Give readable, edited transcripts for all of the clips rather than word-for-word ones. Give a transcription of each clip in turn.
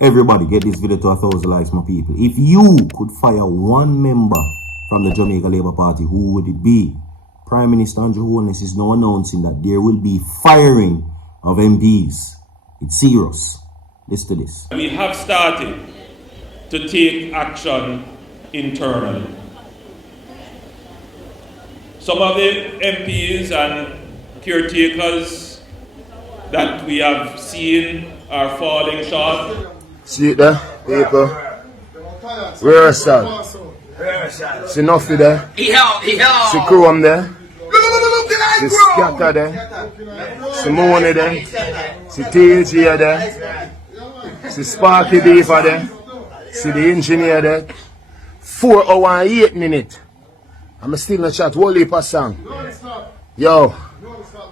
Everybody get this video to 1,000 likes, my people. If you could fire one member from the Jamaica Labour Party, who would it be? Prime Minister Holness is now announcing that there will be firing of MPs. It's serious. Listen to this. We have started to take action internally. Some of the MPs and caretakers that we have seen are falling short. See it there, people? Rehearsal. See nothing there. See Chrome there. See Scatter there. See Money there. See THG there. See Sparky Beaver there. See the engineer there. 4 hours and 8 minutes. I'm still in the chat. Whole heap of song. Yo,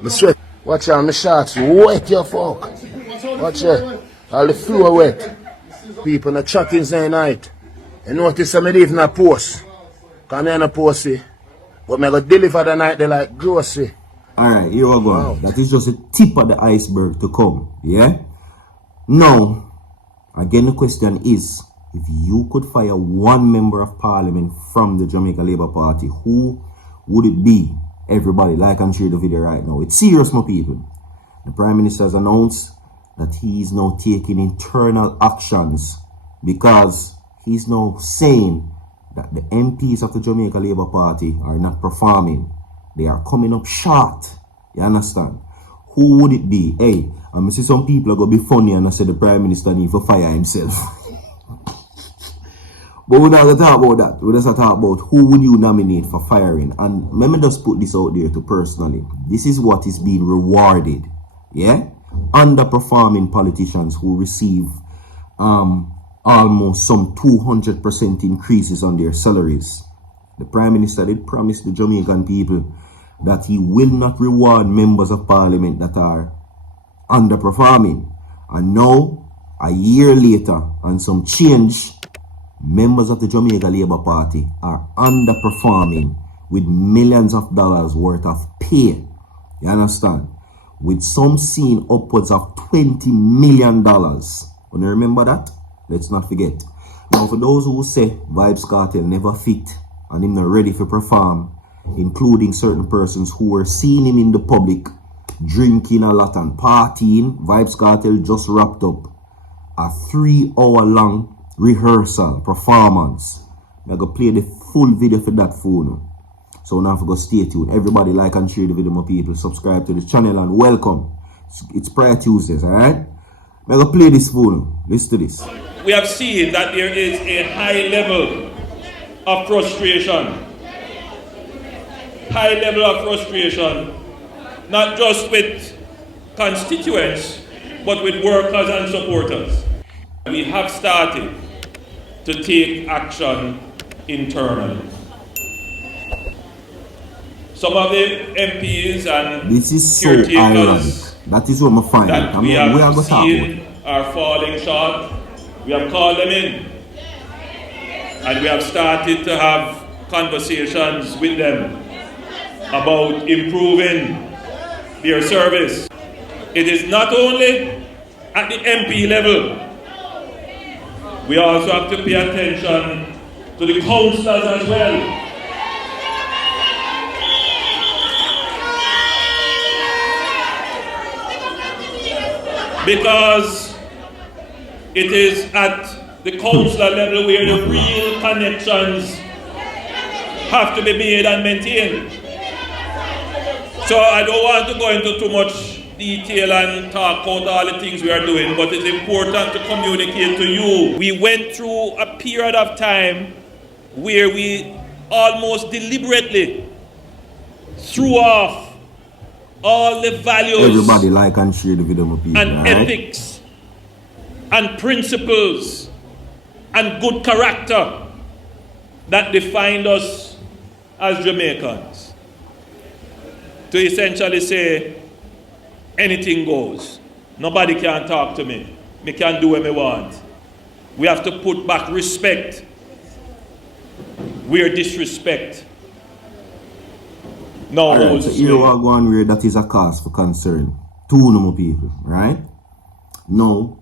I sweat. Watch out, my shots wet your fuck. Watch it. All the floor wet. People in the chat inside night. You notice I'm leaving a post. Because I'm in a post, but I'm going to deliver the night they like grocery. Alright, here we go. Wow. That is just a tip of the iceberg to come. Yeah? Now, again the question is, if you could fire one member of parliament from the Jamaica Labour Party, who would it be? Everybody like and share the video right now. It's serious, my people. The Prime Minister has announced that he is now taking internal actions because he's now saying that the MPs of the Jamaica Labour Party are not performing. They are coming up short. You understand? Who would it be? Hey, I'm see some people are going to be funny and I say the Prime Minister needs to fire himself. But we're not going to talk about that. We're just going to talk about who would you nominate for firing. And let me just put this out there to personally. This is what is being rewarded. Yeah? Underperforming politicians who receive almost some 200% increases on their salaries. The Prime Minister did promise the Jamaican people that he will not reward members of parliament that are underperforming. And now, a year later, and some change, members of the Jamaica Labour Party are underperforming with millions of dollars worth of pay. You understand? With some seeing upwards of $20 million. When you remember that, let's not forget. Now, for those who say Vybz Kartel never fit and him not ready for perform, including certain persons who were seeing him in the public drinking a lot and partying, Vybz Kartel just wrapped up a 3-hour-long rehearsal performance. I'm going to play the full video for that phone. So now for go stay tuned. Everybody like and share the video, my people. Subscribe to the channel and welcome. It's Prayer Tuesdays, alright? I'm going to play this phone. Listen to this. We have seen that there is a high level of frustration. High level of frustration, not just with constituents, but with workers and supporters. We have started to take action internally. Some of the MPs and this is so ironic. That is what I'm finding. That we have seen are falling short. We have called them in, and we have started to have conversations with them about improving their service. It is not only at the MP level. We also have to pay attention to the councillors as well. Because it is at the councillor level where the real connections have to be made and maintained. So I don't want to go into too much detail and talk about all the things we are doing, but it's important to communicate to you. We went through a period of time where we almost deliberately threw off all the values. Everybody like and share the video, my people, and right? ethics and principles and good character that defined us as Jamaicans. To essentially say, anything goes. Nobody can talk to me. Me can do what I want. We have to put back respect where disrespect now holds. So here we are going where that is a cause for concern. Two more people, right? Now,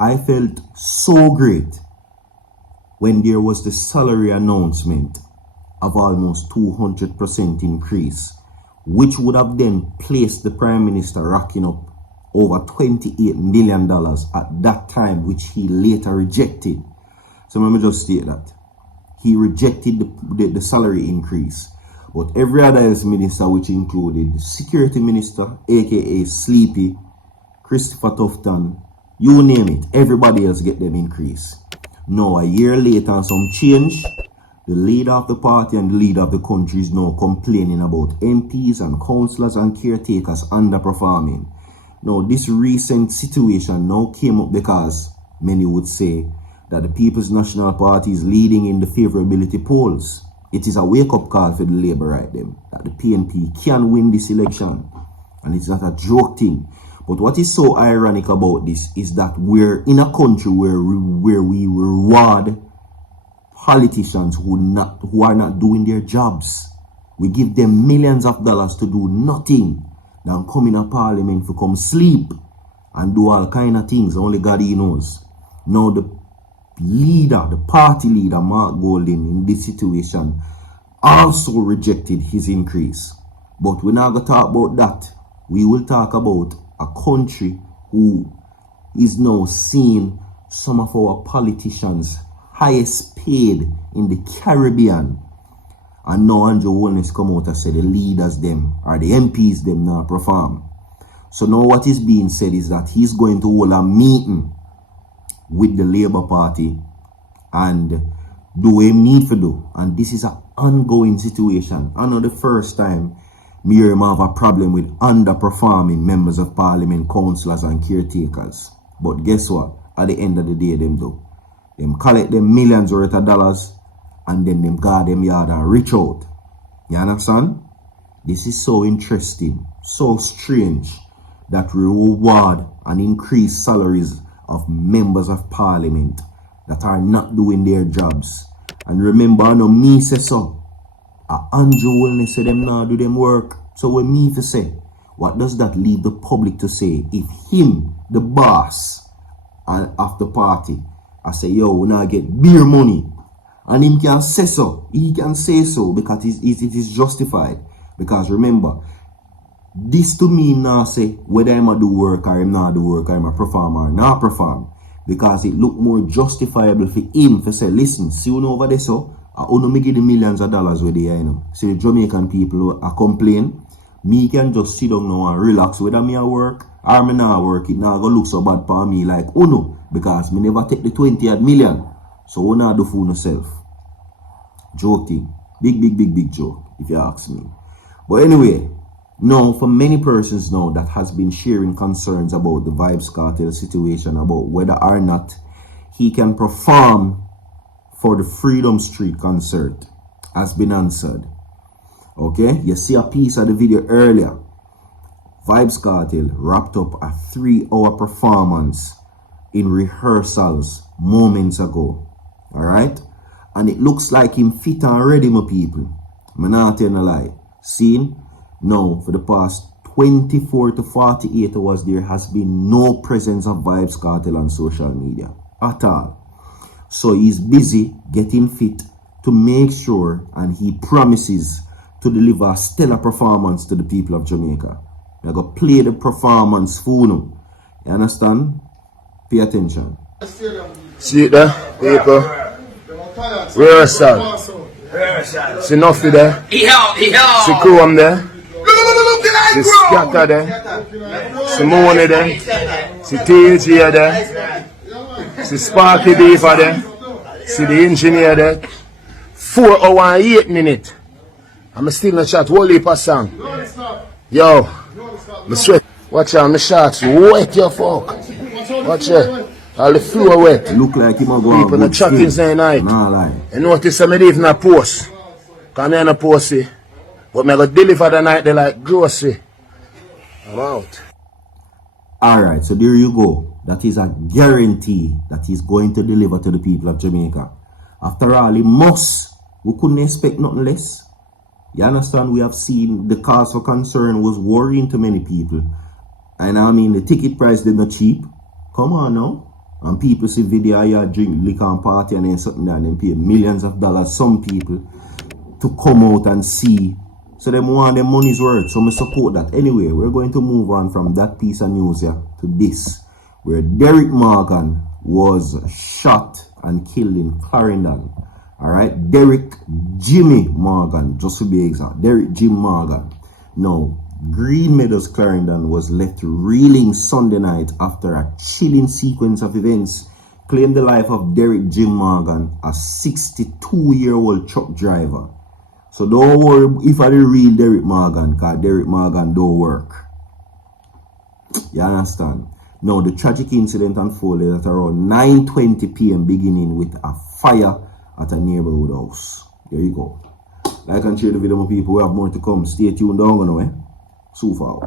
I felt so great when there was the salary announcement of almost 200% increase, which would have then placed the Prime Minister racking up over $28 million at that time, which he later rejected. So let me just state that. He rejected the salary increase. But every other else minister, which included the Security Minister, aka Sleepy, Christopher Tufton, you name it, everybody else get them increase. Now, a year later and some change, the leader of the party and the leader of the country is now complaining about MPs and councillors and caretakers underperforming. Now, this recent situation now came up because many would say that the People's National Party is leading in the favourability polls. It is a wake-up call for the Labour right them, that the PNP can win this election. And it's not a joke thing. But what is so ironic about this is that we're in a country where we reward politicians who are not doing their jobs. We give them millions of dollars to do nothing than come in a parliament to come sleep and do all kind of things. Only God he knows. Now the leader, the party leader, Mark Golding, in this situation also rejected his increase. But we're not going to talk about that. We will talk about a country who is now seeing some of our politicians highest paid in the Caribbean. And now Andrew Holness come out and say the leaders them or the MPs them now perform. So now what is being said is that he's going to hold a meeting with the Labour Party and do what he need to do. And this is an ongoing situation. I know the first time me hear him have a problem with underperforming members of parliament, councillors and caretakers. But guess what? At the end of the day, them do. Them collect them millions worth of dollars and then them guard them yard and reach out. You understand? This is so interesting, so strange that we reward and increase salaries of members of parliament that are not doing their jobs. And remember, I know me say so. Andrew Holness say them now do them work. So when me to say, what does that leave the public to say if him, the boss of the party, I say, yo, we now get beer money. And him can say so. He can say so because it is justified. Because remember, this to me now say whether I'm a do work or I'm not do work, I'm a perform or not perform. Because it look more justifiable for him to say, listen, see you over there so, I only me give the millions of dollars with the you know. See the Jamaican people are complain. Me can just sit down now and relax whether me a work or me not work. It not gonna look so bad for me like Uno. Because me never take the 20 million. So we not do fool yourself. Joking. Big joke, if you ask me. But anyway, now for many persons now that has been sharing concerns about the Vybz Kartel situation, about whether or not he can perform for the Freedom Street concert, has been answered. Okay, you see a piece of the video earlier. Vybz Kartel wrapped up a 3-hour performance in rehearsals moments ago. Alright? And it looks like him fit and ready, my people. I'm not telling a lie. See? Now, for the past 24 to 48 hours, there has been no presence of Vybz Kartel on social media at all. So he's busy getting fit to make sure, and he promises to deliver a stellar performance to the people of Jamaica. I'm going to play the performance for them. You understand? Pay attention. See it there, people? Rehearsal. See nothing there. See Chrome there. See Scatter there. See Money there. See TG there. See Sparky Beaver there. See the engineer there. 4 hours and 8 minutes. I'm still in the chat. Whole heap of song. Yo, I sweat. Watch out, my shots wet your fuck. Watch it. All the floor wet. Look like him a go people in the chat inside night. Nah lie. You notice I'm even a post. Because I'm in a post. But I'm going to deliver the night they like grocery. I'm out. Alright, so there you go. That is a guarantee that he's going to deliver to the people of Jamaica. After all, he must. We couldn't expect nothing less. You understand? We have seen the cause for concern was worrying to many people. And I mean, the ticket price did not cheap. Come on now. And people see video, you drink liquor and party and then something and then pay millions of dollars, some people, to come out and see. So them want their money's worth. So I support that. Anyway, we're going to move on from that piece of news here to this, where Derrick Morgan was shot and killed in Clarendon. Alright, Derrick Jimmy Morgan, just to be exact. Derrick Jim Morgan. Now, Green Meadows Clarendon was left reeling Sunday night after a chilling sequence of events claimed the life of Derrick Jim Morgan, a 62-year-old truck driver. So don't worry if I the real Derrick Morgan, because Derrick Morgan don't work. You understand? Now, the tragic incident unfolded at around 9:20 p.m. beginning with a fire at a neighborhood house. There you go. Like and share the video, my people. We have more to come. Stay tuned down, so far.